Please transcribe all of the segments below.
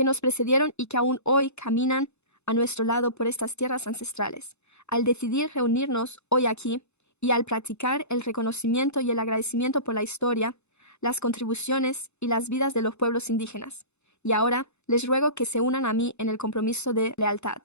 que nos precedieron y que aún hoy caminan a nuestro lado por estas tierras ancestrales. Al decidir reunirnos hoy aquí y al practicar el reconocimiento y el agradecimiento por la historia, las contribuciones y las vidas de los pueblos indígenas. Y ahora les ruego que se unan a mí en el compromiso de lealtad.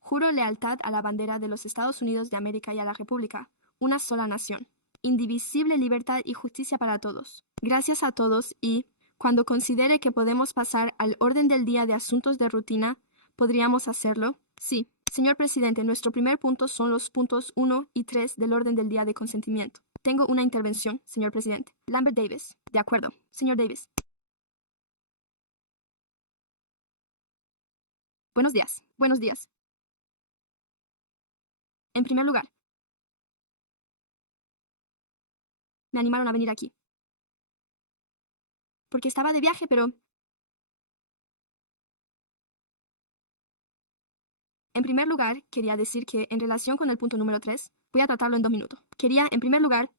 Juro lealtad a la bandera de los Estados Unidos de América y a la República, una sola nación. Indivisible libertad y justicia para todos. Gracias a todos y, cuando considere que podemos pasar al orden del día de asuntos de rutina, ¿podríamos hacerlo? Sí. Señor presidente, nuestro primer punto son los puntos 1 y 3 del orden del día de consentimiento. Tengo una intervención, señor presidente. Lambert Davis. De acuerdo. Señor Davis. Buenos días. Buenos días. En primer lugar, me animaron a venir aquí. Porque estaba de viaje, pero... En primer lugar, quería decir que, en relación con el punto número 3, voy a tratarlo en 2 minutos. Quería, en primer lugar,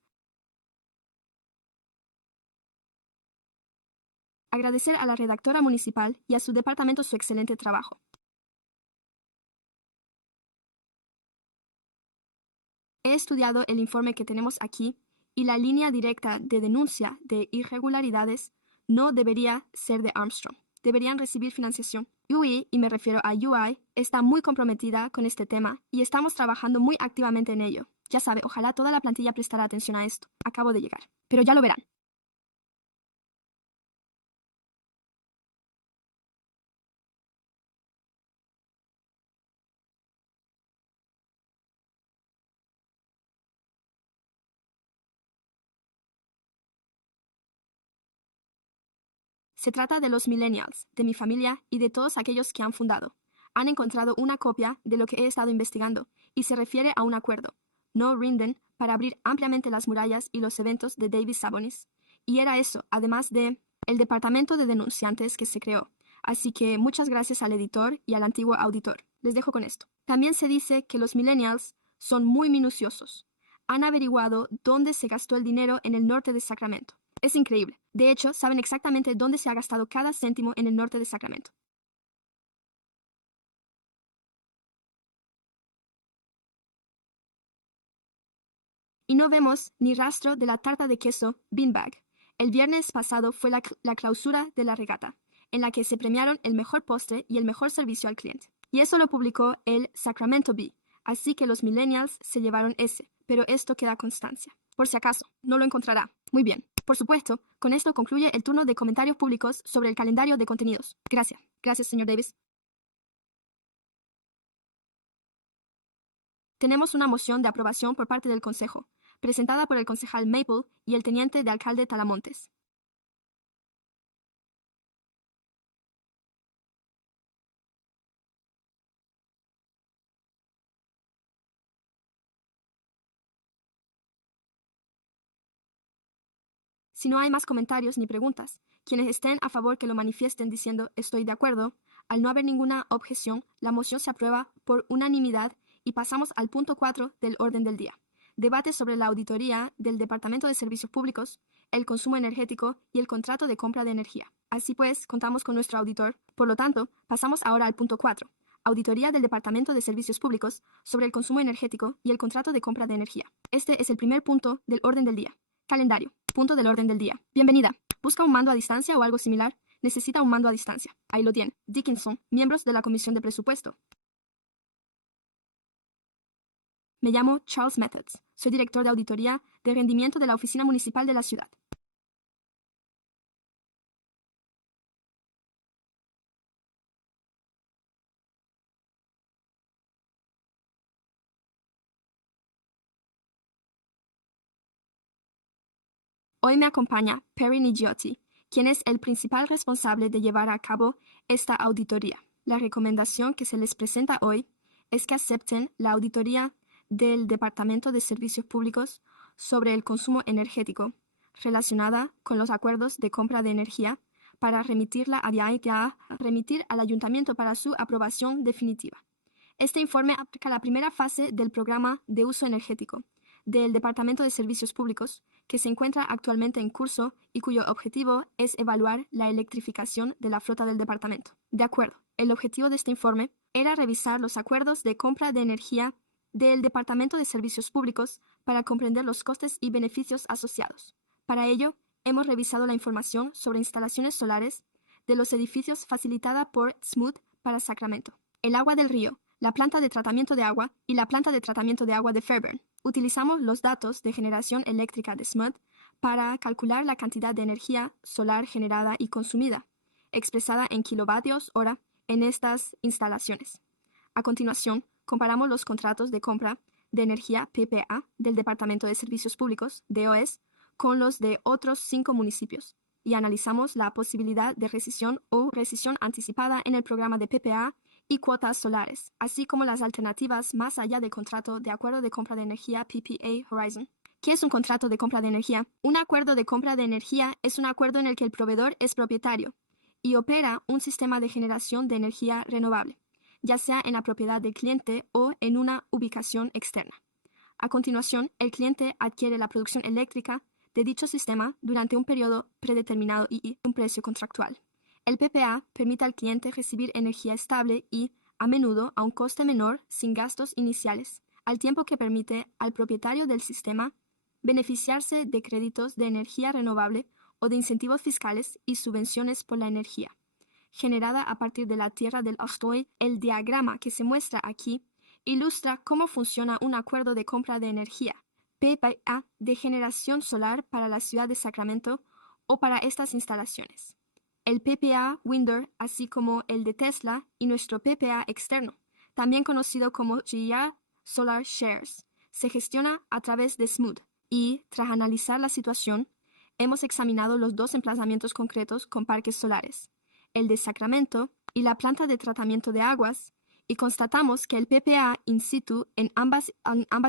agradecer a la redactora municipal y a su departamento su excelente trabajo. He estudiado el informe que tenemos aquí y la línea directa de denuncia de irregularidades no debería ser de Armstrong. Deberían recibir financiación. UI, y me refiero a UI, está muy comprometida con este tema y estamos trabajando muy activamente en ello. Ya sabe, ojalá toda la plantilla prestara atención a esto. Acabo de llegar. Pero ya lo verán. Se trata de los millennials, de mi familia y de todos aquellos que han fundado. Han encontrado una copia de lo que he estado investigando y se refiere a un acuerdo, no rinden, para abrir ampliamente las murallas y los eventos de David Sabonis. Y era eso, además de el departamento de denunciantes que se creó. Así que muchas gracias al editor y al antiguo auditor. Les dejo con esto. También se dice que los millennials son muy minuciosos. Han averiguado dónde se gastó el dinero en el norte de Sacramento. Es increíble. De hecho, saben exactamente dónde se ha gastado cada céntimo en el norte de Sacramento. Y no vemos ni rastro de la tarta de queso Beanbag. El viernes pasado fue la clausura de la regata, en la que se premiaron el mejor postre y el mejor servicio al cliente. Y eso lo publicó el Sacramento Bee, así que los millennials se llevaron ese, pero esto queda constancia. Por si acaso, no lo encontrará. Muy bien. Por supuesto, con esto concluye el turno de comentarios públicos sobre el calendario de contenidos. Gracias. Gracias, señor Davis. Tenemos una moción de aprobación por parte del Consejo, presentada por el concejal Maple y el teniente de alcalde Talamontes. Si no hay más comentarios ni preguntas, quienes estén a favor que lo manifiesten diciendo estoy de acuerdo. Al no haber ninguna objeción, la moción se aprueba por unanimidad y pasamos al punto 4 del orden del día. Debate sobre la auditoría del Departamento de Servicios Públicos, el consumo energético y el contrato de compra de energía. Así pues, contamos con nuestro auditor. Por lo tanto, pasamos ahora al punto 4. Auditoría del Departamento de Servicios Públicos sobre el consumo energético y el contrato de compra de energía. Este es el primer punto del orden del día. Calendario. Punto del orden del día. Bienvenida. ¿Busca un mando a distancia o algo similar? Necesita un mando a distancia. Ahí lo tiene. Dickinson, miembros de la Comisión de Presupuesto. Me llamo Charles Methods. Soy director de auditoría de rendimiento de la Oficina Municipal de la ciudad. Hoy me acompaña Perry Nigiotti, quien es el principal responsable de llevar a cabo esta auditoría. La recomendación que se les presenta hoy es que acepten la auditoría del Departamento de Servicios Públicos sobre el consumo energético relacionada con los acuerdos de compra de energía para remitirla remitir al ayuntamiento para su aprobación definitiva. Este informe abarca la primera fase del programa de uso energético, del Departamento de Servicios Públicos, que se encuentra actualmente en curso y cuyo objetivo es evaluar la electrificación de la flota del departamento. De acuerdo, el objetivo de este informe era revisar los acuerdos de compra de energía del Departamento de Servicios Públicos para comprender los costes y beneficios asociados. Para ello, hemos revisado la información sobre instalaciones solares de los edificios facilitada por SMUD para Sacramento, el agua del río, la planta de tratamiento de agua y la planta de tratamiento de agua de Fairburn. Utilizamos los datos de generación eléctrica de SMUD para calcular la cantidad de energía solar generada y consumida, expresada en kilovatios hora en estas instalaciones. A continuación, comparamos los contratos de compra de energía PPA del Departamento de Servicios Públicos, DOS, con los de otros 5 municipios y analizamos la posibilidad de rescisión o rescisión anticipada en el programa de PPA y cuotas solares, así como las alternativas más allá del contrato de acuerdo de compra de energía PPA Horizon. ¿Qué es un contrato de compra de energía? Un acuerdo de compra de energía es un acuerdo en el que el proveedor es propietario y opera un sistema de generación de energía renovable, ya sea en la propiedad del cliente o en una ubicación externa. A continuación, el cliente adquiere la producción eléctrica de dicho sistema durante un periodo predeterminado y un precio contractual. El PPA permite al cliente recibir energía estable y, a menudo, a un coste menor sin gastos iniciales, al tiempo que permite al propietario del sistema beneficiarse de créditos de energía renovable o de incentivos fiscales y subvenciones por la energía generada a partir de la tierra del Artois. El diagrama que se muestra aquí ilustra cómo funciona un acuerdo de compra de energía PPA de generación solar para la ciudad de Sacramento o para estas instalaciones. El PPA Windor, así como el de Tesla y nuestro PPA externo, también conocido como GR Solar Shares, se gestiona a través de SMUD y, tras analizar la situación, hemos examinado los 2 emplazamientos concretos con parques solares, el de Sacramento y la planta de tratamiento de aguas, y constatamos que el PPA in situ en ambas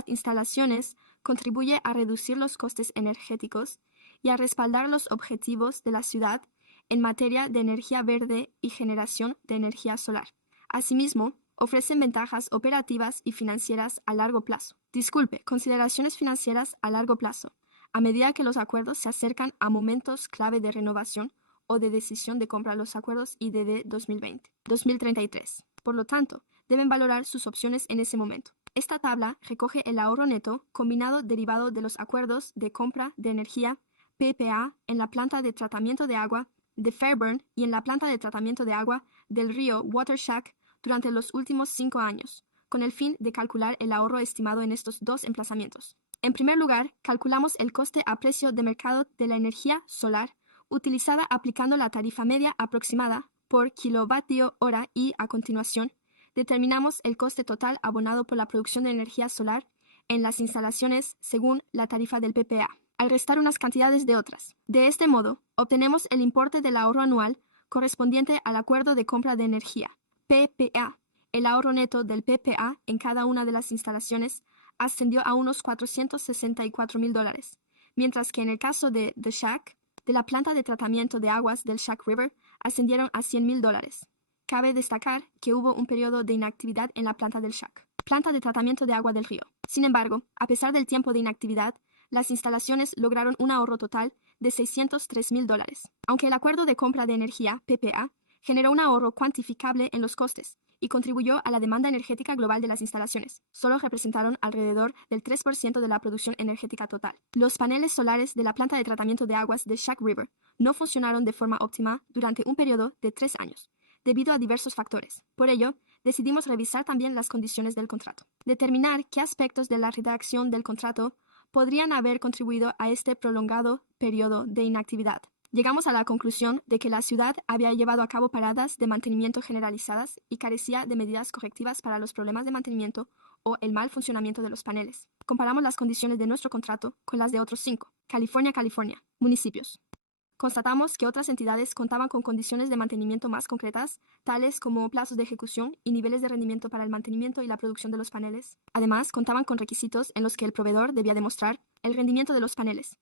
instalaciones contribuye a reducir los costes energéticos y a respaldar los objetivos de la ciudad en materia de energía verde y generación de energía solar. Asimismo, ofrecen ventajas operativas y financieras a largo plazo. Disculpe, consideraciones financieras a largo plazo. A medida que los acuerdos se acercan a momentos clave de renovación o de decisión de compra, los acuerdos IDD 2020-2033. Por lo tanto, deben valorar sus opciones en ese momento. Esta tabla recoge el ahorro neto combinado derivado de los acuerdos de compra de energía PPA en la planta de tratamiento de agua de Fairburn y en la planta de tratamiento de agua del río Watershack durante los últimos 5 años, con el fin de calcular el ahorro estimado en estos 2 emplazamientos. En primer lugar, calculamos el coste a precio de mercado de la energía solar utilizada aplicando la tarifa media aproximada por kilovatio hora y, a continuación, determinamos el coste total abonado por la producción de energía solar en las instalaciones según la tarifa del PPA, al restar unas cantidades de otras. De este modo, obtenemos el importe del ahorro anual correspondiente al acuerdo de compra de energía, PPA. El ahorro neto del PPA en cada una de las instalaciones ascendió a unos $464,000, mientras que en el caso de The Shack, de la planta de tratamiento de aguas del Shack River, ascendieron a $100,000. Cabe destacar que hubo un periodo de inactividad en la planta del Shack, planta de tratamiento de agua del río. Sin embargo, a pesar del tiempo de inactividad, las instalaciones lograron un ahorro total de $603,000. Aunque el acuerdo de compra de energía, PPA, generó un ahorro cuantificable en los costes y contribuyó a la demanda energética global de las instalaciones, solo representaron alrededor del 3% de la producción energética total. Los paneles solares de la planta de tratamiento de aguas de Shack River no funcionaron de forma óptima durante un periodo de 3 años, debido a diversos factores. Por ello, decidimos revisar también las condiciones del contrato, determinar qué aspectos de la redacción del contrato podrían haber contribuido a este prolongado periodo de inactividad. Llegamos a la conclusión de que la ciudad había llevado a cabo paradas de mantenimiento generalizadas y carecía de medidas correctivas para los problemas de mantenimiento o el mal funcionamiento de los paneles. Comparamos las condiciones de nuestro contrato con las de otros 5, California, municipios. Constatamos que otras entidades contaban con condiciones de mantenimiento más concretas, tales como plazos de ejecución y niveles de rendimiento para el mantenimiento y la producción de los paneles. Además, contaban con requisitos en los que el proveedor debía demostrar el rendimiento de los paneles.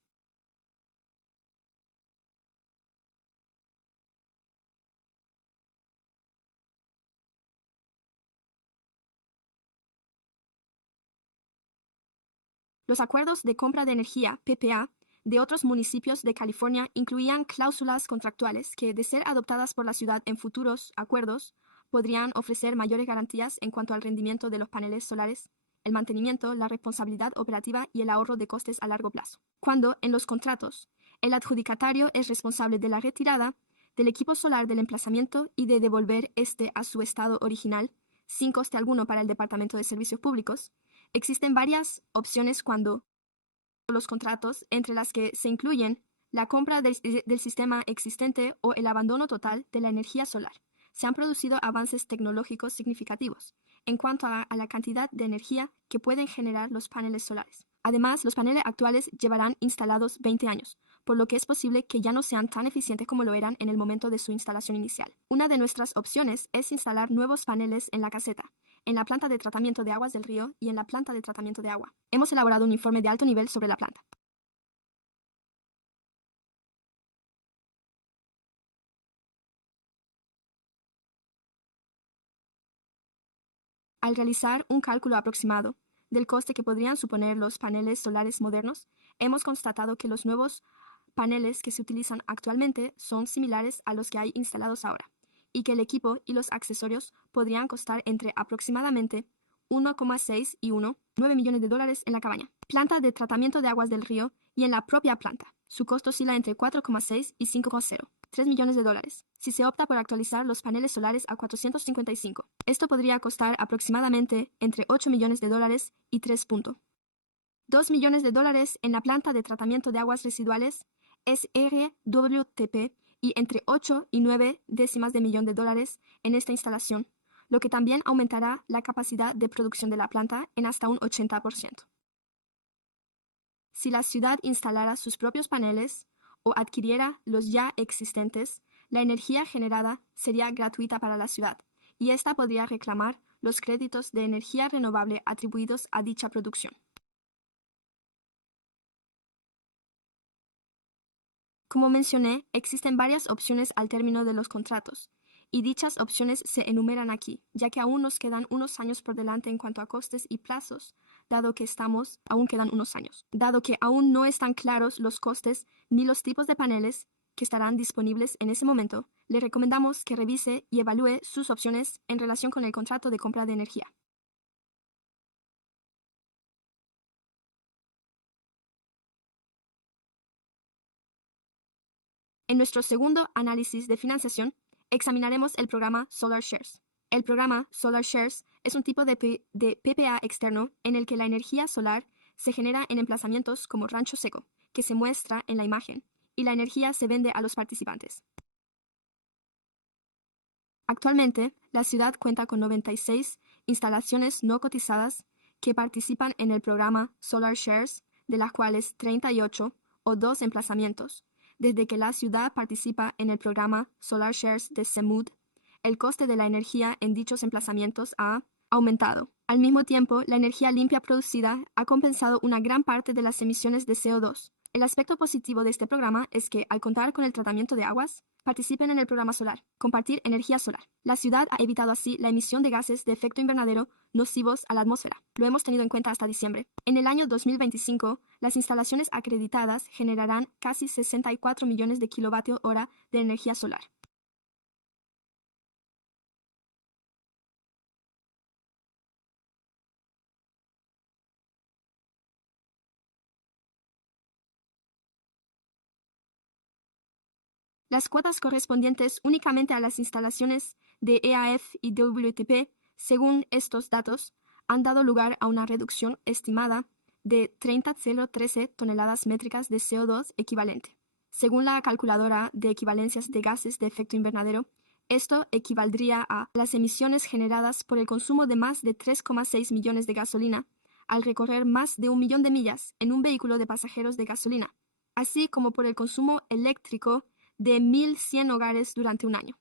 Los acuerdos de compra de energía, PPA, de otros municipios de California incluían cláusulas contractuales que, de ser adoptadas por la ciudad en futuros acuerdos, podrían ofrecer mayores garantías en cuanto al rendimiento de los paneles solares, el mantenimiento, la responsabilidad operativa y el ahorro de costes a largo plazo. Cuando, en los contratos, el adjudicatario es responsable de la retirada del equipo solar del emplazamiento y de devolver este a su estado original, sin coste alguno para el Departamento de Servicios Públicos, existen varias opciones cuando los contratos, entre las que se incluyen la compra del sistema existente o el abandono total de la energía solar. Se han producido avances tecnológicos significativos en cuanto a la cantidad de energía que pueden generar los paneles solares. Además, los paneles actuales llevarán instalados 20 años, por lo que es posible que ya no sean tan eficientes como lo eran en el momento de su instalación inicial. Una de nuestras opciones es instalar nuevos paneles en la caseta, en la planta de tratamiento de aguas del río y en la planta de tratamiento de agua. Hemos elaborado un informe de alto nivel sobre la planta. Al realizar un cálculo aproximado del coste que podrían suponer los paneles solares modernos, hemos constatado que los nuevos paneles que se utilizan actualmente son similares a los que hay instalados ahora, y que el equipo y los accesorios podrían costar entre aproximadamente 1,6 y 1,9 millones de dólares en la cabaña, planta de tratamiento de aguas del río y en la propia planta. Su costo oscila entre 4,6 y 5,0, 3 millones de dólares, si se opta por actualizar los paneles solares a 455. Esto podría costar aproximadamente entre 8 millones de dólares y 3,2 millones de dólares en la planta de tratamiento de aguas residuales SRWTP y entre 8 y 9 décimas de millón de dólares en esta instalación, lo que también aumentará la capacidad de producción de la planta en hasta un 80%. Si la ciudad instalara sus propios paneles o adquiriera los ya existentes, la energía generada sería gratuita para la ciudad, y ésta podría reclamar los créditos de energía renovable atribuidos a dicha producción. Como mencioné, existen varias opciones al término de los contratos, y dichas opciones se enumeran aquí, ya que aún nos quedan unos años por delante en cuanto a costes y plazos, dado que aún no están claros los costes ni los tipos de paneles que estarán disponibles en ese momento. Le recomendamos que revise y evalúe sus opciones en relación con el contrato de compra de energía. En nuestro segundo análisis de financiación, examinaremos el programa Solar Shares. El programa Solar Shares es un tipo de PPA externo en el que la energía solar se genera en emplazamientos como Rancho Seco, que se muestra en la imagen, y la energía se vende a los participantes. Actualmente, la ciudad cuenta con 96 instalaciones no cotizadas que participan en el programa Solar Shares, de las cuales 38 o 2 emplazamientos. Desde que la ciudad participa en el programa Solar Shares de SEMUD, el coste de la energía en dichos emplazamientos ha aumentado. Al mismo tiempo, la energía limpia producida ha compensado una gran parte de las emisiones de CO2. El aspecto positivo de este programa es que, al contar con el tratamiento de aguas, participen en el programa solar, compartir energía solar. La ciudad ha evitado así la emisión de gases de efecto invernadero nocivos a la atmósfera. Lo hemos tenido en cuenta hasta diciembre. En el año 2025, las instalaciones acreditadas generarán casi 64 millones de kilovatios hora de energía solar. Las cuotas correspondientes únicamente a las instalaciones de EAF y WTP, según estos datos, han dado lugar a una reducción estimada de 30,013 toneladas métricas de CO2 equivalente. Según la calculadora de equivalencias de gases de efecto invernadero, esto equivaldría a las emisiones generadas por el consumo de más de 3,6 millones de gasolina al recorrer más de 1 millón de millas en un vehículo de pasajeros de gasolina, así como por el consumo eléctrico de 1.100 hogares durante un año.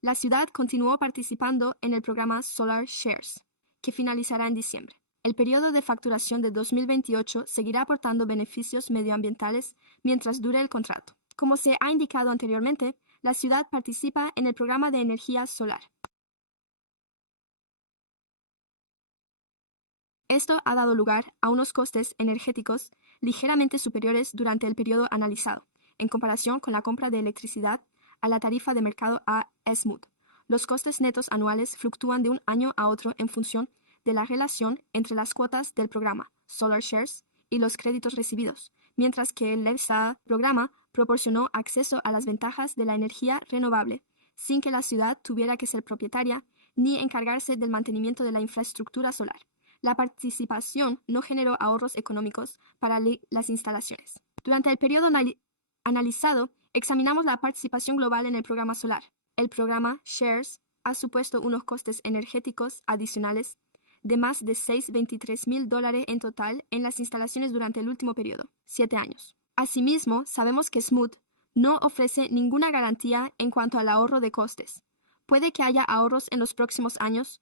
La ciudad continuó participando en el programa Solar Shares, que finalizará en diciembre. El periodo de facturación de 2028 seguirá aportando beneficios medioambientales mientras dure el contrato. Como se ha indicado anteriormente, la ciudad participa en el programa de energía solar. Esto ha dado lugar a unos costes energéticos ligeramente superiores durante el periodo analizado, en comparación con la compra de electricidad a la tarifa de mercado a SMUD. Los costes netos anuales fluctúan de un año a otro en función de la relación entre las cuotas del programa Solar Shares y los créditos recibidos, mientras que el LEVSA programa proporcionó acceso a las ventajas de la energía renovable, sin que la ciudad tuviera que ser propietaria ni encargarse del mantenimiento de la infraestructura solar. La participación no generó ahorros económicos para las instalaciones. Durante el periodo analizado, examinamos la participación global en el programa solar. El programa Shares ha supuesto unos costes energéticos adicionales de más de $623,000 en total en las instalaciones durante el último periodo, 7 años. Asimismo, sabemos que SMUD no ofrece ninguna garantía en cuanto al ahorro de costes. Puede que haya ahorros en los próximos años,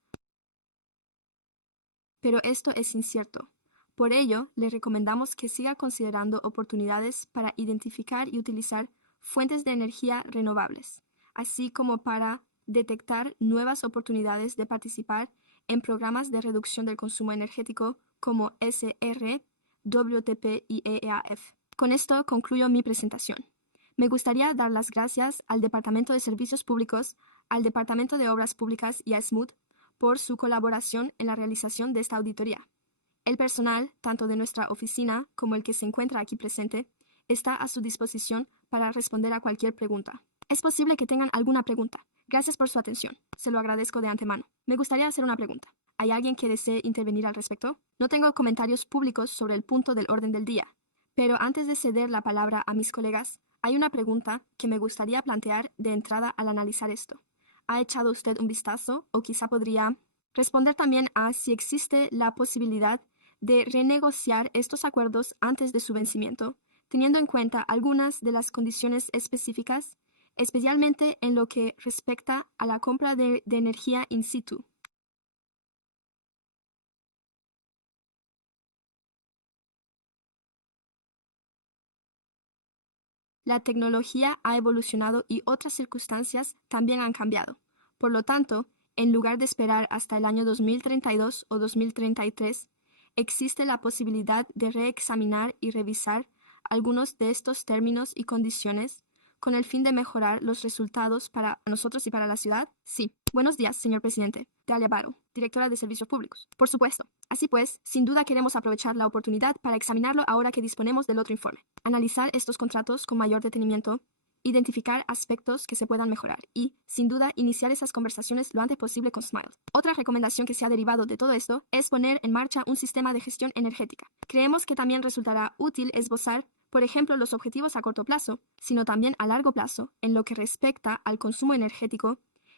pero esto es incierto. Por ello, le recomendamos que siga considerando oportunidades para identificar y utilizar fuentes de energía renovables, así como para detectar nuevas oportunidades de participar en programas de reducción del consumo energético como SR, WTP y EAF. Con esto concluyo mi presentación. Me gustaría dar las gracias al Departamento de Servicios Públicos, al Departamento de Obras Públicas y a SMUD por su colaboración en la realización de esta auditoría. El personal, tanto de nuestra oficina como el que se encuentra aquí presente, está a su disposición para responder a cualquier pregunta. Es posible que tengan alguna pregunta. Gracias por su atención. Se lo agradezco de antemano. Me gustaría hacer una pregunta. ¿Hay alguien que desee intervenir al respecto? No tengo comentarios públicos sobre el punto del orden del día, pero antes de ceder la palabra a mis colegas, hay una pregunta que me gustaría plantear de entrada al analizar esto. ¿Ha echado usted un vistazo o quizá podría responder también a si existe la posibilidad de renegociar estos acuerdos antes de su vencimiento, teniendo en cuenta algunas de las condiciones específicas, especialmente en lo que respecta a la compra de energía in situ? La tecnología ha evolucionado y otras circunstancias también han cambiado. Por lo tanto, en lugar de esperar hasta el año 2032 o 2033, existe la posibilidad de reexaminar y revisar algunos de estos términos y condiciones con el fin de mejorar los resultados para nosotros y para la ciudad. Sí. Buenos días, señor presidente. Dalia Barrow, directora de Servicios Públicos. Por supuesto. Así pues, sin duda queremos aprovechar la oportunidad para examinarlo ahora que disponemos del otro informe. Analizar estos contratos con mayor detenimiento, identificar aspectos que se puedan mejorar y, sin duda, iniciar esas conversaciones lo antes posible con Smiles. Otra recomendación que se ha derivado de todo esto es poner en marcha un sistema de gestión energética. Creemos que también resultará útil esbozar, por ejemplo, los objetivos a corto plazo, sino también a largo plazo, en lo que respecta al consumo energético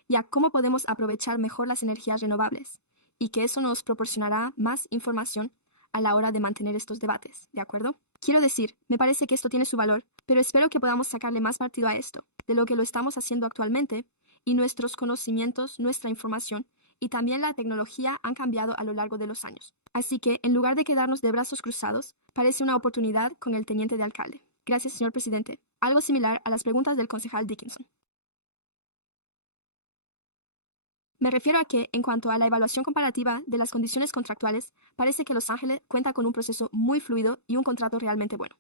y a cómo podemos aprovechar mejor las energías renovables, y que eso nos proporcionará más información a la hora de mantener estos debates, ¿de acuerdo? Quiero decir, me parece que esto tiene su valor, pero espero que podamos sacarle más partido a esto, de lo que lo estamos haciendo actualmente, y nuestros conocimientos, nuestra información y también la tecnología han cambiado a lo largo de los años. Así que, en lugar de quedarnos de brazos cruzados, parece una oportunidad con el teniente de alcalde. Gracias, señor presidente. Algo similar a las preguntas del concejal Dickinson. Me refiero a que, en cuanto a la evaluación comparativa de las condiciones contractuales, parece que Los Ángeles cuenta con un proceso muy fluido y un contrato realmente bueno.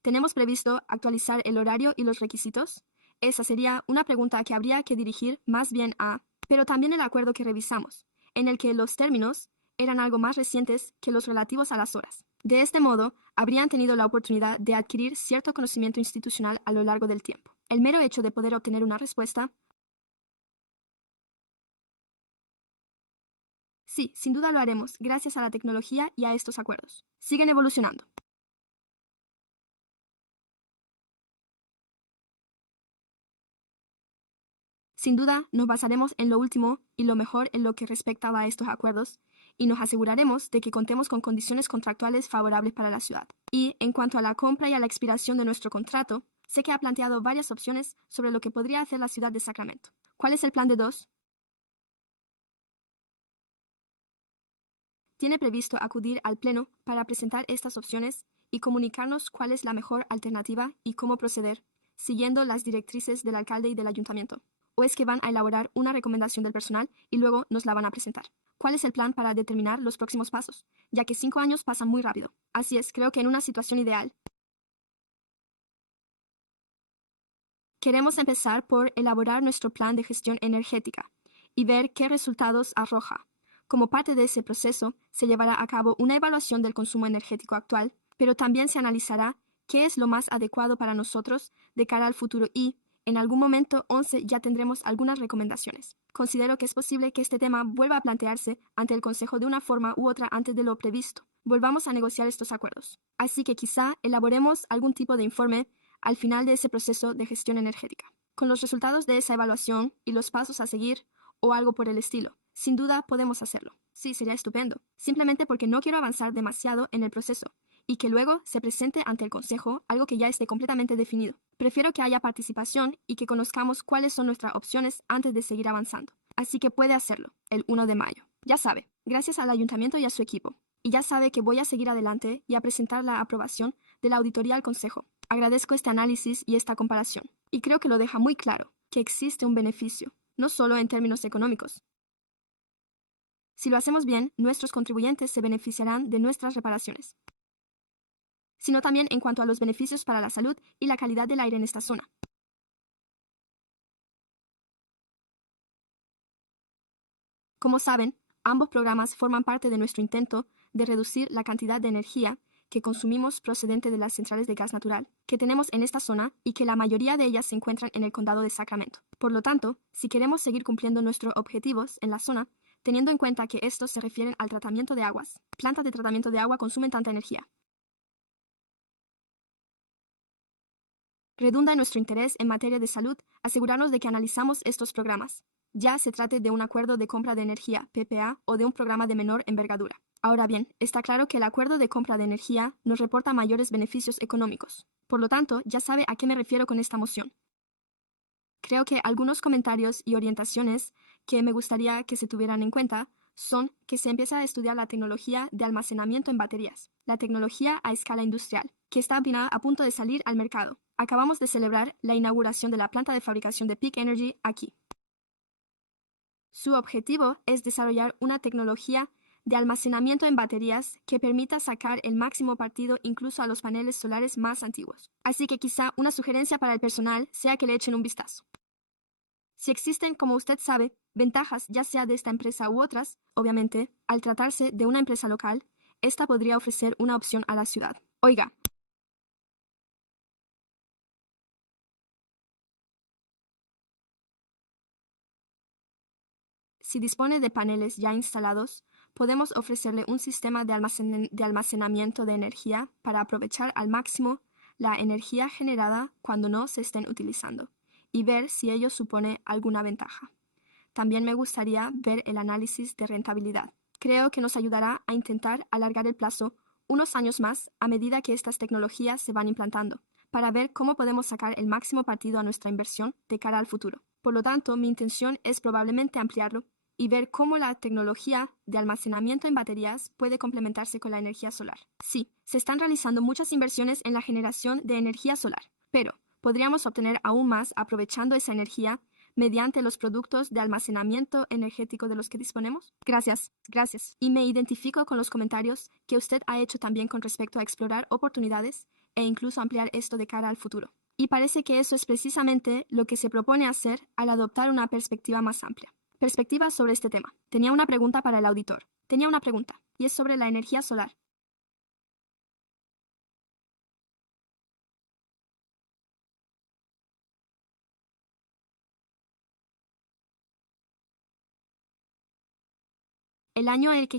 ¿Tenemos previsto actualizar el horario y los requisitos? Esa sería una pregunta que habría que dirigir más bien a, pero también el acuerdo que revisamos, en el que los términos eran algo más recientes que los relativos a las horas. De este modo, habrían tenido la oportunidad de adquirir cierto conocimiento institucional a lo largo del tiempo. El mero hecho de poder obtener una respuesta. Sí, sin duda lo haremos, gracias a la tecnología y a estos acuerdos. Siguen evolucionando. Sin duda, nos basaremos en lo último y lo mejor en lo que respecta a estos acuerdos, y nos aseguraremos de que contemos con condiciones contractuales favorables para la ciudad. Y, en cuanto a la compra y a la expiración de nuestro contrato, sé que ha planteado varias opciones sobre lo que podría hacer la ciudad de Sacramento. ¿Cuál es el plan de 2? Tiene previsto acudir al Pleno para presentar estas opciones y comunicarnos cuál es la mejor alternativa y cómo proceder, siguiendo las directrices del alcalde y del ayuntamiento. ¿O es que van a elaborar una recomendación del personal y luego nos la van a presentar? ¿Cuál es el plan para determinar los próximos pasos? Ya que 5 años pasan muy rápido. Así es, creo que en una situación ideal, queremos empezar por elaborar nuestro plan de gestión energética y ver qué resultados arroja. Como parte de ese proceso, se llevará a cabo una evaluación del consumo energético actual, pero también se analizará qué es lo más adecuado para nosotros de cara al futuro y, en algún momento 11, ya tendremos algunas recomendaciones. Considero que es posible que este tema vuelva a plantearse ante el Consejo de una forma u otra antes de lo previsto. Volvamos a negociar estos acuerdos. Así que quizá elaboremos algún tipo de informe al final de ese proceso de gestión energética, con los resultados de esa evaluación y los pasos a seguir o algo por el estilo. Sin duda podemos hacerlo. Sí, sería estupendo. Simplemente porque no quiero avanzar demasiado en el proceso y que luego se presente ante el Consejo algo que ya esté completamente definido. Prefiero que haya participación y que conozcamos cuáles son nuestras opciones antes de seguir avanzando. Así que puede hacerlo, el 1 de mayo. Ya sabe, gracias al ayuntamiento y a su equipo. Y ya sabe que voy a seguir adelante y a presentar la aprobación de la auditoría al Consejo. Agradezco este análisis y esta comparación. Y creo que lo deja muy claro, que existe un beneficio, no solo en términos económicos. Si lo hacemos bien, nuestros contribuyentes se beneficiarán de nuestras reparaciones, sino también en cuanto a los beneficios para la salud y la calidad del aire en esta zona. Como saben, ambos programas forman parte de nuestro intento de reducir la cantidad de energía que consumimos procedente de las centrales de gas natural que tenemos en esta zona y que la mayoría de ellas se encuentran en el condado de Sacramento. Por lo tanto, si queremos seguir cumpliendo nuestros objetivos en la zona, teniendo en cuenta que estos se refieren al tratamiento de aguas, plantas de tratamiento de agua consumen tanta energía. Redunda en nuestro interés en materia de salud asegurarnos de que analizamos estos programas, ya se trate de un acuerdo de compra de energía, PPA, o de un programa de menor envergadura. Ahora bien, está claro que el acuerdo de compra de energía nos reporta mayores beneficios económicos. Por lo tanto, ya sabe a qué me refiero con esta moción. Creo que algunos comentarios y orientaciones que me gustaría que se tuvieran en cuenta son que se empieza a estudiar la tecnología de almacenamiento en baterías, la tecnología a escala industrial, que está a punto de salir al mercado. Acabamos de celebrar la inauguración de la planta de fabricación de Peak Energy aquí. Su objetivo es desarrollar una tecnología de almacenamiento en baterías que permita sacar el máximo partido incluso a los paneles solares más antiguos. Así que quizá una sugerencia para el personal sea que le echen un vistazo. Si existen, como usted sabe, ventajas ya sea de esta empresa u otras, obviamente, al tratarse de una empresa local, esta podría ofrecer una opción a la ciudad. Oiga, si dispone de paneles ya instalados, podemos ofrecerle un sistema de almacenamiento de energía para aprovechar al máximo la energía generada cuando no se estén utilizando y ver si ello supone alguna ventaja. También me gustaría ver el análisis de rentabilidad. Creo que nos ayudará a intentar alargar el plazo unos años más a medida que estas tecnologías se van implantando, para ver cómo podemos sacar el máximo partido a nuestra inversión de cara al futuro. Por lo tanto, mi intención es probablemente ampliarlo y ver cómo la tecnología de almacenamiento en baterías puede complementarse con la energía solar. Sí, se están realizando muchas inversiones en la generación de energía solar, pero podríamos obtener aún más aprovechando esa energía mediante los productos de almacenamiento energético de los que disponemos? Gracias, gracias. Y me identifico con los comentarios que usted ha hecho también con respecto a explorar oportunidades e incluso ampliar esto de cara al futuro. Y parece que eso es precisamente lo que se propone hacer al adoptar una perspectiva más amplia. Perspectiva sobre este tema. Tenía una pregunta para el auditor. Tenía una pregunta, y es sobre la energía solar. El año en el que,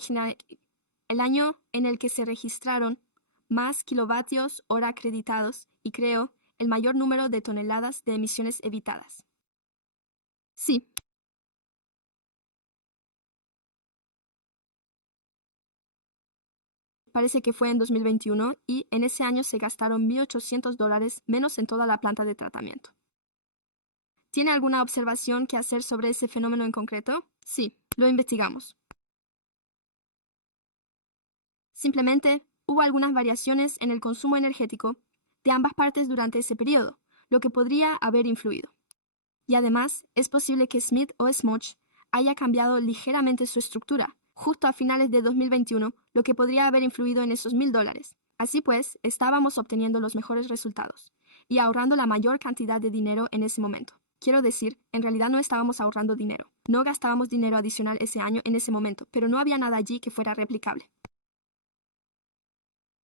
el año en el que se registraron más kilovatios hora acreditados y creo el mayor número de toneladas de emisiones evitadas. Sí, parece que fue en 2021 y en ese año se gastaron $1,800 menos en toda la planta de tratamiento. ¿Tiene alguna observación que hacer sobre ese fenómeno en concreto? Sí, lo investigamos. Simplemente hubo algunas variaciones en el consumo energético de ambas partes durante ese periodo, lo que podría haber influido. Y además, es posible que Smith o Smoch haya cambiado ligeramente su estructura, justo a finales de 2021, lo que podría haber influido en esos $1,000. Así pues, estábamos obteniendo los mejores resultados y ahorrando la mayor cantidad de dinero en ese momento. Quiero decir, en realidad no estábamos ahorrando dinero. No gastábamos dinero adicional ese año en ese momento, pero no había nada allí que fuera replicable.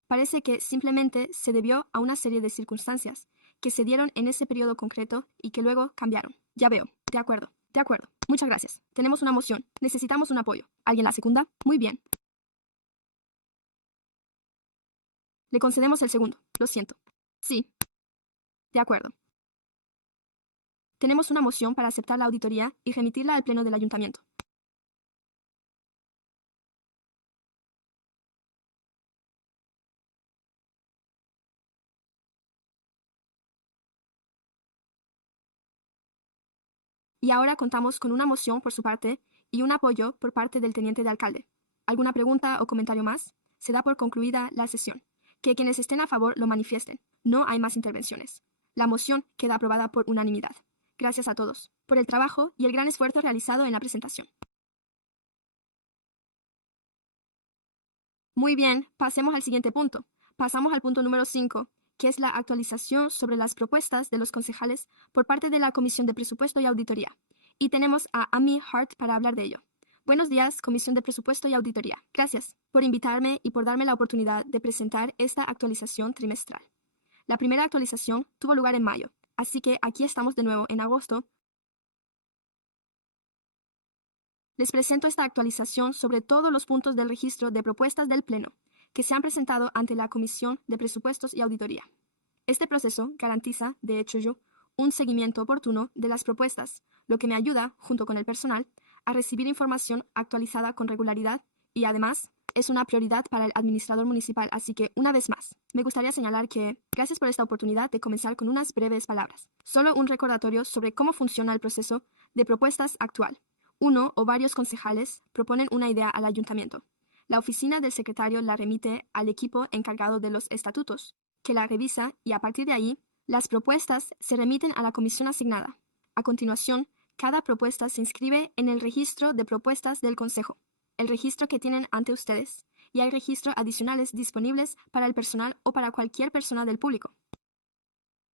Parece que simplemente se debió a una serie de circunstancias que se dieron en ese periodo concreto y que luego cambiaron. Ya veo. De acuerdo. De acuerdo. Muchas gracias. Tenemos una moción. Necesitamos un apoyo. ¿Alguien la secunda? Muy bien. Le concedemos el segundo. Lo siento. Sí. De acuerdo. Tenemos una moción para aceptar la auditoría y remitirla al Pleno del Ayuntamiento. Y ahora contamos con una moción por su parte y un apoyo por parte del teniente de alcalde. ¿Alguna pregunta o comentario más? Se da por concluida la sesión. Que quienes estén a favor lo manifiesten. No hay más intervenciones. La moción queda aprobada por unanimidad. Gracias a todos por el trabajo y el gran esfuerzo realizado en la presentación. Muy bien, pasemos al siguiente punto. Pasamos al punto número 5, que es la actualización sobre las propuestas de los concejales por parte de la Comisión de Presupuesto y Auditoría. Y tenemos a Amy Hart para hablar de ello. Buenos días, Comisión de Presupuesto y Auditoría. Gracias por invitarme y por darme la oportunidad de presentar esta actualización trimestral. La primera actualización tuvo lugar en mayo, así que aquí estamos de nuevo en agosto. Les presento esta actualización sobre todos los puntos del registro de propuestas del Pleno que se han presentado ante la Comisión de Presupuestos y Auditoría. Este proceso garantiza, de hecho un seguimiento oportuno de las propuestas, lo que me ayuda, junto con el personal, a recibir información actualizada con regularidad y, además, es una prioridad para el administrador municipal, así que, una vez más, me gustaría señalar que, gracias por esta oportunidad de comenzar con unas breves palabras. Solo un recordatorio sobre cómo funciona el proceso de propuestas actual. Uno o varios concejales proponen una idea al ayuntamiento. La oficina del secretario la remite al equipo encargado de los estatutos, que la revisa y a partir de ahí, las propuestas se remiten a la comisión asignada. A continuación, cada propuesta se inscribe en el registro de propuestas del Consejo, el registro que tienen ante ustedes, y hay registros adicionales disponibles para el personal o para cualquier persona del público.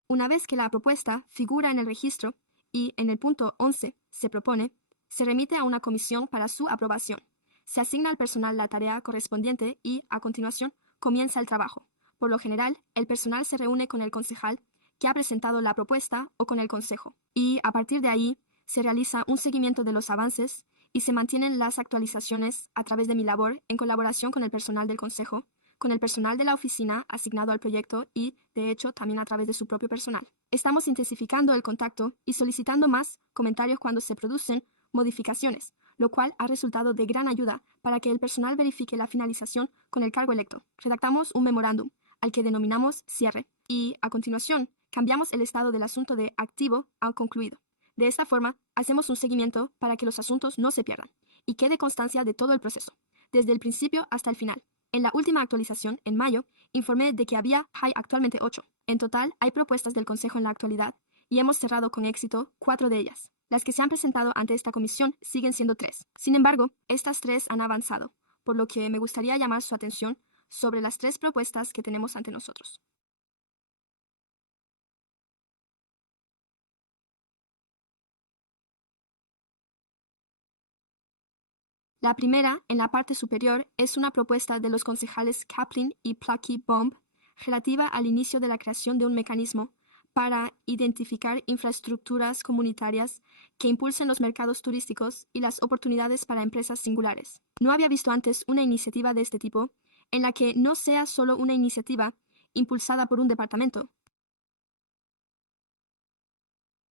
Una vez que la propuesta figura en el registro y en el punto 11 se propone, se remite a una comisión para su aprobación. Se asigna al personal la tarea correspondiente y, a continuación, comienza el trabajo. Por lo general, el personal se reúne con el concejal que ha presentado la propuesta o con el consejo, y a partir de ahí se realiza un seguimiento de los avances y se mantienen las actualizaciones a través de mi labor en colaboración con el personal del consejo, con el personal de la oficina asignado al proyecto y, de hecho, también a través de su propio personal. Estamos intensificando el contacto y solicitando más comentarios cuando se producen modificaciones, lo cual ha resultado de gran ayuda para que el personal verifique la finalización con el cargo electo. Redactamos un memorándum, al que denominamos cierre, y, a continuación, cambiamos el estado del asunto de activo a concluido. De esta forma, hacemos un seguimiento para que los asuntos no se pierdan y quede constancia de todo el proceso, desde el principio hasta el final. En la última actualización, en mayo, informé de que hay actualmente 8. En total, hay propuestas del Consejo en la actualidad y hemos cerrado con éxito 4 de ellas. Las que se han presentado ante esta comisión siguen siendo 3. Sin embargo, estas 3 han avanzado, por lo que me gustaría llamar su atención sobre las 3 propuestas que tenemos ante nosotros. La primera, en la parte superior, es una propuesta de los concejales Kaplan y Plucky Bomb relativa al inicio de la creación de un mecanismo para identificar infraestructuras comunitarias que impulsen los mercados turísticos y las oportunidades para empresas singulares. No había visto antes una iniciativa de este tipo en la que no sea solo una iniciativa impulsada por un departamento,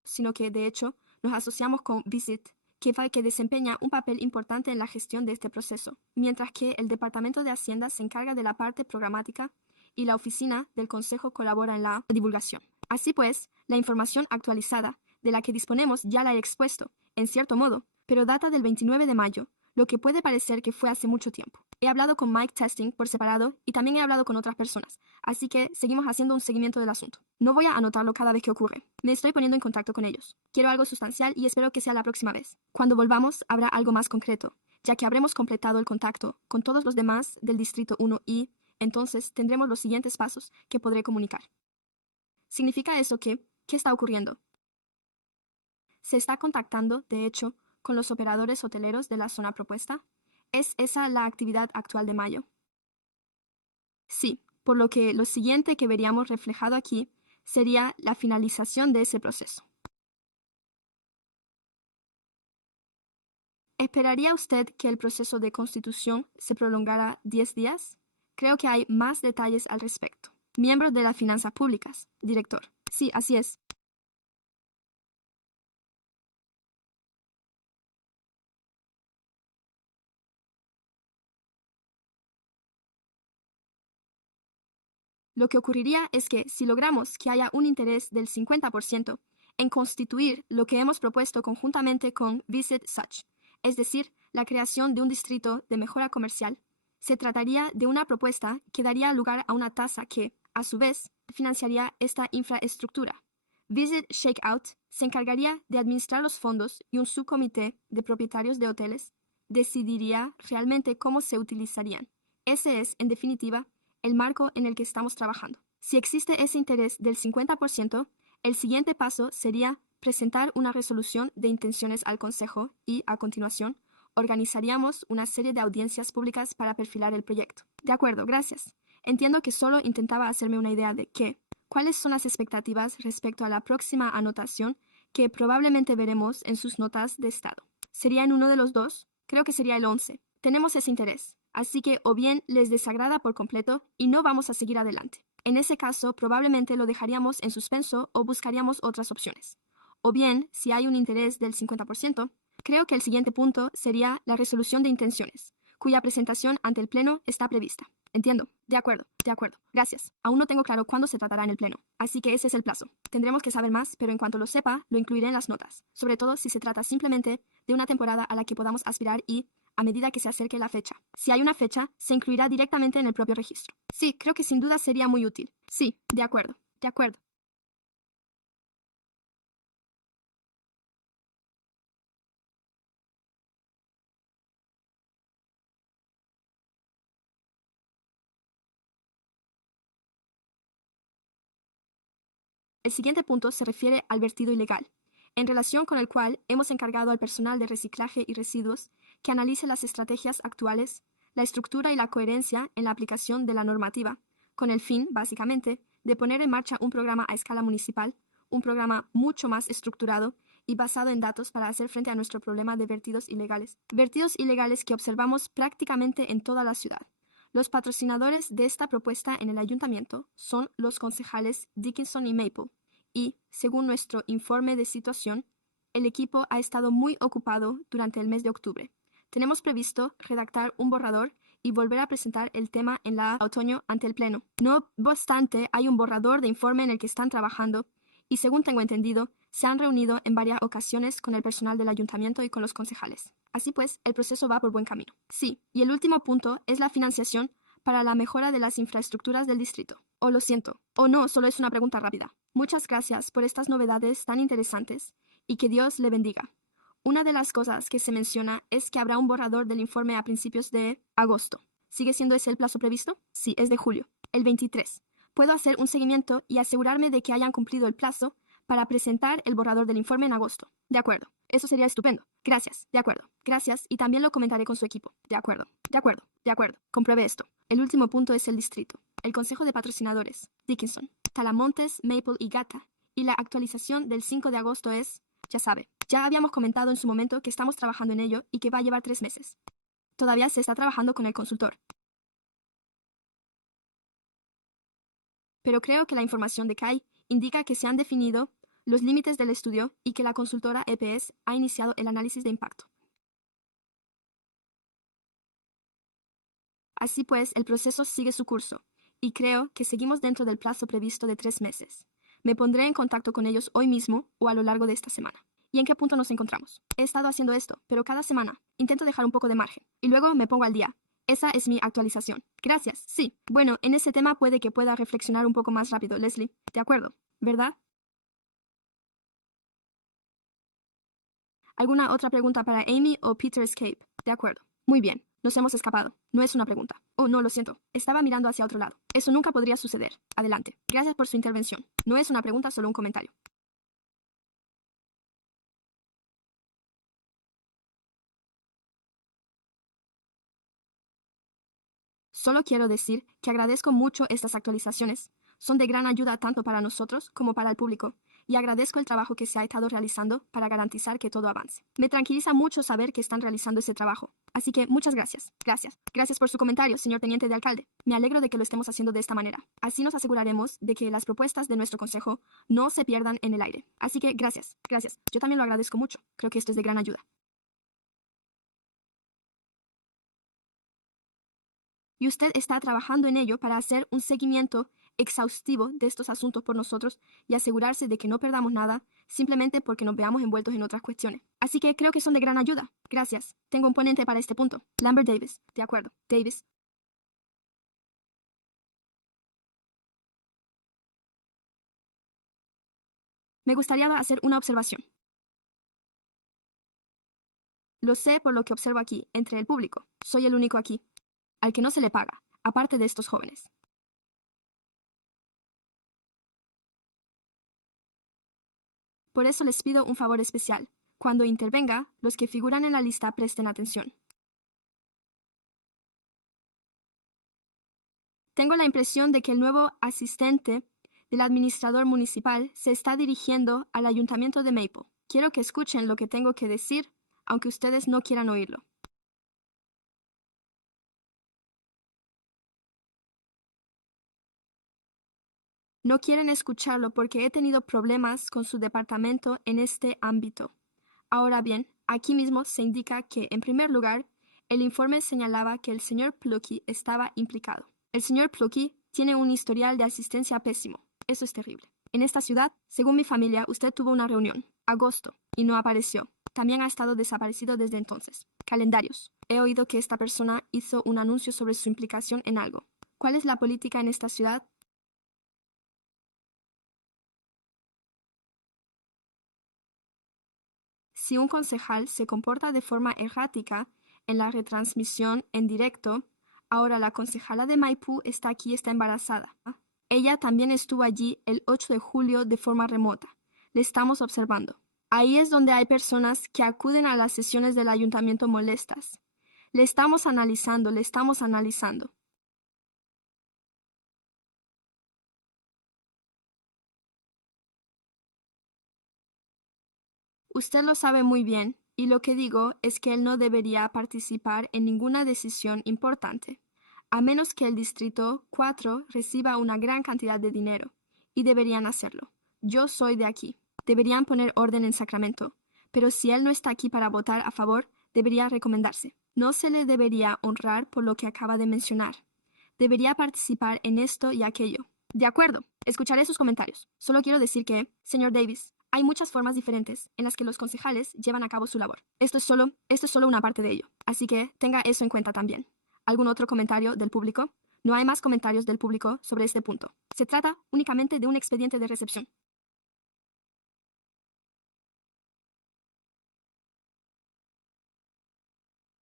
sino que, de hecho, nos asociamos con Visit, que desempeña un papel importante en la gestión de este proceso, mientras que el Departamento de Hacienda se encarga de la parte programática y la oficina del Consejo colabora en la divulgación. Así pues, la información actualizada de la que disponemos ya la he expuesto, en cierto modo, pero data del 29 de mayo, lo que puede parecer que fue hace mucho tiempo. He hablado con Mike Testing por separado y también he hablado con otras personas, así que seguimos haciendo un seguimiento del asunto. No voy a anotarlo cada vez que ocurre. Me estoy poniendo en contacto con ellos. Quiero algo sustancial y espero que sea la próxima vez. Cuando volvamos, habrá algo más concreto, ya que habremos completado el contacto con todos los demás del Distrito 1 y, entonces, tendremos los siguientes pasos que podré comunicar. ¿Significa eso que, qué está ocurriendo? ¿Se está contactando, de hecho, con los operadores hoteleros de la zona propuesta? ¿Es esa la actividad actual de mayo? Sí, por lo que lo siguiente que veríamos reflejado aquí sería la finalización de ese proceso. ¿Esperaría usted que el proceso de constitución se prolongara 10 días? Creo que hay más detalles al respecto. Miembro de las finanzas públicas, director. Sí, así es. Lo que ocurriría es que si logramos que haya un interés del 50% en constituir lo que hemos propuesto conjuntamente con Visit Such, es decir, la creación de un distrito de mejora comercial, se trataría de una propuesta que daría lugar a una tasa que, a su vez, financiaría esta infraestructura. Visit Shakeout se encargaría de administrar los fondos y un subcomité de propietarios de hoteles decidiría realmente cómo se utilizarían. Ese es, en definitiva, el marco en el que estamos trabajando. Si existe ese interés del 50%, el siguiente paso sería presentar una resolución de intenciones al Consejo y, a continuación, organizaríamos una serie de audiencias públicas para perfilar el proyecto. De acuerdo, gracias. Entiendo que solo intentaba hacerme una idea de cuáles son las expectativas respecto a la próxima anotación que probablemente veremos en sus notas de estado. ¿Sería en uno de los dos? Creo que sería el 11. Tenemos ese interés, así que o bien les desagrada por completo y no vamos a seguir adelante. En ese caso, probablemente lo dejaríamos en suspenso o buscaríamos otras opciones. O bien, si hay un interés del 50%, creo que el siguiente punto sería la resolución de intenciones, cuya presentación ante el Pleno está prevista. Entiendo. De acuerdo, de acuerdo. Gracias. Aún no tengo claro cuándo se tratará en el Pleno, así que ese es el plazo. Tendremos que saber más, pero en cuanto lo sepa, lo incluiré en las notas, sobre todo si se trata simplemente de una temporada a la que podamos aspirar y, a medida que se acerque la fecha. Si hay una fecha, se incluirá directamente en el propio registro. Sí, creo que sin duda sería muy útil. Sí, de acuerdo, de acuerdo. El siguiente punto se refiere al vertido ilegal, en relación con el cual hemos encargado al personal de reciclaje y residuos que analice las estrategias actuales, la estructura y la coherencia en la aplicación de la normativa, con el fin, básicamente, de poner en marcha un programa a escala municipal, un programa mucho más estructurado y basado en datos para hacer frente a nuestro problema de vertidos ilegales que observamos prácticamente en toda la ciudad. Los patrocinadores de esta propuesta en el ayuntamiento son los concejales Dickinson y Maple, y, según nuestro informe de situación, el equipo ha estado muy ocupado durante el mes de octubre. Tenemos previsto redactar un borrador y volver a presentar el tema en la otoño ante el Pleno. No obstante, hay un borrador de informe en el que están trabajando y, según tengo entendido, se han reunido en varias ocasiones con el personal del ayuntamiento y con los concejales. Así pues, el proceso va por buen camino. Sí, y el último punto es la financiación para la mejora de las infraestructuras del distrito. O lo siento, o no, solo es una pregunta rápida. Muchas gracias por estas novedades tan interesantes y que Dios le bendiga. Una de las cosas que se menciona es que habrá un borrador del informe a principios de agosto. ¿Sigue siendo ese el plazo previsto? Sí, es de julio. El 23. Puedo hacer un seguimiento y asegurarme de que hayan cumplido el plazo para presentar el borrador del informe en agosto. De acuerdo. Eso sería estupendo. Gracias. De acuerdo. Gracias. Y también lo comentaré con su equipo. De acuerdo. De acuerdo. De acuerdo. Compruebe esto. El último punto es el distrito. El Consejo de Patrocinadores. Dickinson. Talamontes, Maple y Gata. Y la actualización del 5 de agosto es, ya sabe, ya habíamos comentado en su momento que estamos trabajando en ello y que va a llevar 3 meses. Todavía se está trabajando con el consultor. Pero creo que la información de Kai indica que se han definido los límites del estudio y que la consultora EPS ha iniciado el análisis de impacto. Así pues, el proceso sigue su curso, y creo que seguimos dentro del plazo previsto de 3 meses. Me pondré en contacto con ellos hoy mismo o a lo largo de esta semana. ¿Y en qué punto nos encontramos? He estado haciendo esto, pero cada semana intento dejar un poco de margen, y luego me pongo al día. Esa es mi actualización. Gracias. Sí. Bueno, en ese tema puede que pueda reflexionar un poco más rápido, Leslie. De acuerdo, ¿verdad? ¿Alguna otra pregunta para Amy o Peter Escape? De acuerdo. Muy bien, nos hemos escapado. No es una pregunta. Oh, no, lo siento. Estaba mirando hacia otro lado. Eso nunca podría suceder. Adelante. Gracias por su intervención. No es una pregunta, solo un comentario. Solo quiero decir que agradezco mucho estas actualizaciones. Son de gran ayuda tanto para nosotros como para el público, y agradezco el trabajo que se ha estado realizando para garantizar que todo avance. Me tranquiliza mucho saber que están realizando ese trabajo. Así que muchas gracias. Gracias. Gracias por su comentario, señor teniente de alcalde. Me alegro de que lo estemos haciendo de esta manera. Así nos aseguraremos de que las propuestas de nuestro consejo no se pierdan en el aire. Así que gracias. Gracias. Yo también lo agradezco mucho. Creo que esto es de gran ayuda. Y usted está trabajando en ello para hacer un seguimiento exhaustivo de estos asuntos por nosotros y asegurarse de que no perdamos nada simplemente porque nos veamos envueltos en otras cuestiones. Así que creo que son de gran ayuda. Gracias. Tengo un ponente para este punto. Lambert Davis. De acuerdo. Davis. Me gustaría hacer una observación. Lo sé por lo que observo aquí, entre el público. Soy el único aquí, al que no se le paga, aparte de estos jóvenes. Por eso les pido un favor especial. Cuando intervenga, los que figuran en la lista presten atención. Tengo la impresión de que el nuevo asistente del administrador municipal se está dirigiendo al ayuntamiento de Maple. Quiero que escuchen lo que tengo que decir, aunque ustedes no quieran oírlo. No quieren escucharlo porque he tenido problemas con su departamento en este ámbito. Ahora bien, aquí mismo se indica que, en primer lugar, el informe señalaba que el señor Plucky estaba implicado. El señor Plucky tiene un historial de asistencia pésimo. Eso es terrible. En esta ciudad, según mi familia, usted tuvo una reunión, agosto, y no apareció. También ha estado desaparecido desde entonces. Calendarios. He oído que esta persona hizo un anuncio sobre su implicación en algo. ¿Cuál es la política en esta ciudad? Si un concejal se comporta de forma errática en la retransmisión en directo, ahora la concejala de Maipú está aquí, está embarazada. Ella también estuvo allí el 8 de julio de forma remota. Le estamos observando. Ahí es donde hay personas que acuden a las sesiones del ayuntamiento molestas. Le estamos analizando, le estamos analizando. Usted lo sabe muy bien, y lo que digo es que él no debería participar en ninguna decisión importante, a menos que el Distrito 4 reciba una gran cantidad de dinero, y deberían hacerlo. Yo soy de aquí. Deberían poner orden en Sacramento, pero si él no está aquí para votar a favor, debería recomendarse. No se le debería honrar por lo que acaba de mencionar. Debería participar en esto y aquello. De acuerdo, escucharé sus comentarios. Solo quiero decir que, señor Davis, hay muchas formas diferentes en las que los concejales llevan a cabo su labor. Esto es solo una parte de ello, así que tenga eso en cuenta también. ¿Algún otro comentario del público? No hay más comentarios del público sobre este punto. Se trata únicamente de un expediente de recepción.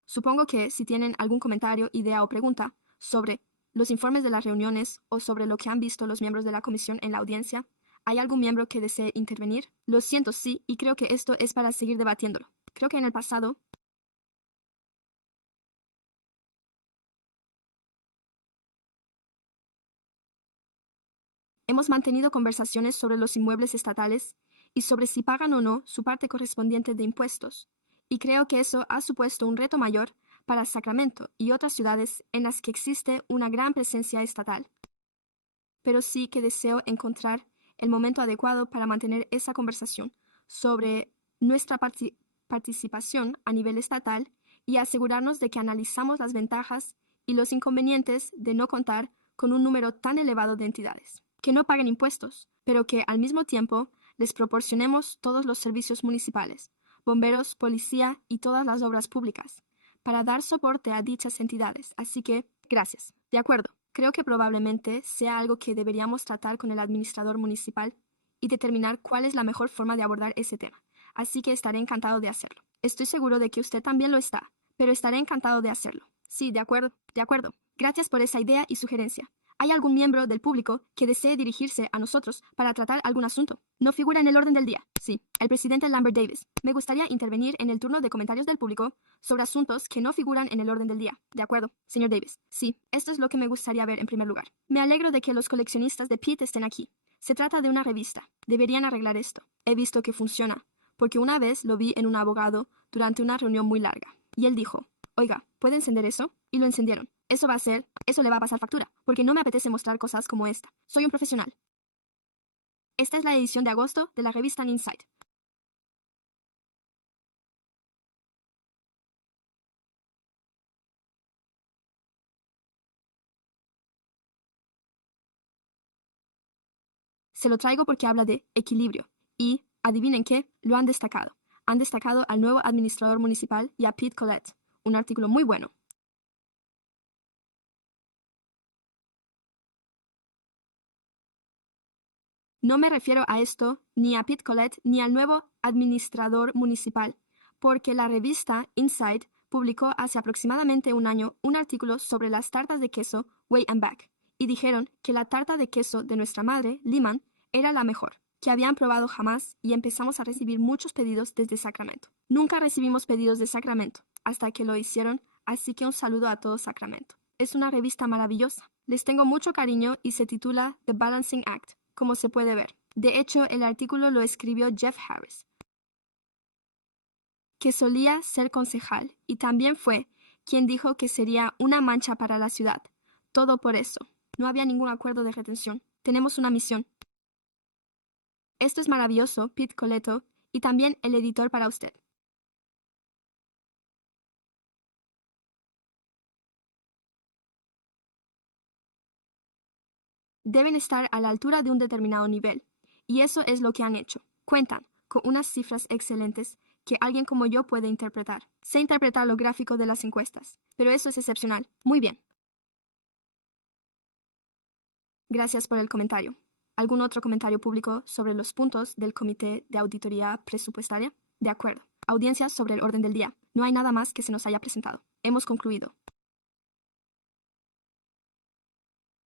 Supongo que si tienen algún comentario, idea o pregunta sobre los informes de las reuniones o sobre lo que han visto los miembros de la comisión en la audiencia, ¿hay algún miembro que desee intervenir? Lo siento, sí, y creo que esto es para seguir debatiéndolo. Creo que en el pasado hemos mantenido conversaciones sobre los inmuebles estatales y sobre si pagan o no su parte correspondiente de impuestos, y creo que eso ha supuesto un reto mayor para Sacramento y otras ciudades en las que existe una gran presencia estatal. Pero sí que deseo encontrar el momento adecuado para mantener esa conversación sobre nuestra participación a nivel estatal y asegurarnos de que analizamos las ventajas y los inconvenientes de no contar con un número tan elevado de entidades que no paguen impuestos, pero que al mismo tiempo les proporcionemos todos los servicios municipales, bomberos, policía y todas las obras públicas, para dar soporte a dichas entidades. Así que, gracias. De acuerdo. Creo que probablemente sea algo que deberíamos tratar con el administrador municipal y determinar cuál es la mejor forma de abordar ese tema. Así que estaré encantado de hacerlo. Estoy seguro de que usted también lo está, pero estaré encantado de hacerlo. Sí, de acuerdo, de acuerdo. Gracias por esa idea y sugerencia. ¿Hay algún miembro del público que desee dirigirse a nosotros para tratar algún asunto? No figura en el orden del día. Sí, el presidente Lambert Davis. Me gustaría intervenir en el turno de comentarios del público sobre asuntos que no figuran en el orden del día. De acuerdo, señor Davis. Sí, esto es lo que me gustaría ver en primer lugar. Me alegro de que los coleccionistas de Pete estén aquí. Se trata de una revista. Deberían arreglar esto. He visto que funciona, porque una vez lo vi en un abogado durante una reunión muy larga. Y él dijo, oiga, ¿puede encender eso? Y lo encendieron. Eso le va a pasar factura, porque no me apetece mostrar cosas como esta. Soy un profesional. Esta es la edición de agosto de la revista Inside. Se lo traigo porque habla de equilibrio. Y, adivinen qué, lo han destacado. Han destacado al nuevo administrador municipal y a Pete Collette. Un artículo muy bueno. No me refiero a esto, ni a Pete Collette, ni al nuevo administrador municipal, porque la revista Inside publicó hace aproximadamente un año un artículo sobre las tartas de queso Way and Back, y dijeron que la tarta de queso de nuestra madre, Lyman, era la mejor, que habían probado jamás, y empezamos a recibir muchos pedidos desde Sacramento. Nunca recibimos pedidos de Sacramento, hasta que lo hicieron, así que un saludo a todo Sacramento. Es una revista maravillosa. Les tengo mucho cariño y se titula The Balancing Act, como se puede ver. De hecho, el artículo lo escribió Jeff Harris, que solía ser concejal y también fue quien dijo que sería una mancha para la ciudad. Todo por eso. No había ningún acuerdo de retención. Tenemos una misión. Esto es maravilloso, Pete Coletto, y también el editor para usted. Deben estar a la altura de un determinado nivel, y eso es lo que han hecho. Cuentan con unas cifras excelentes que alguien como yo puede interpretar. Sé interpretar lo gráfico de las encuestas, pero eso es excepcional. Muy bien. Gracias por el comentario. ¿Algún otro comentario público sobre los puntos del Comité de Auditoría Presupuestaria? De acuerdo. Audiencias sobre el orden del día. No hay nada más que se nos haya presentado. Hemos concluido.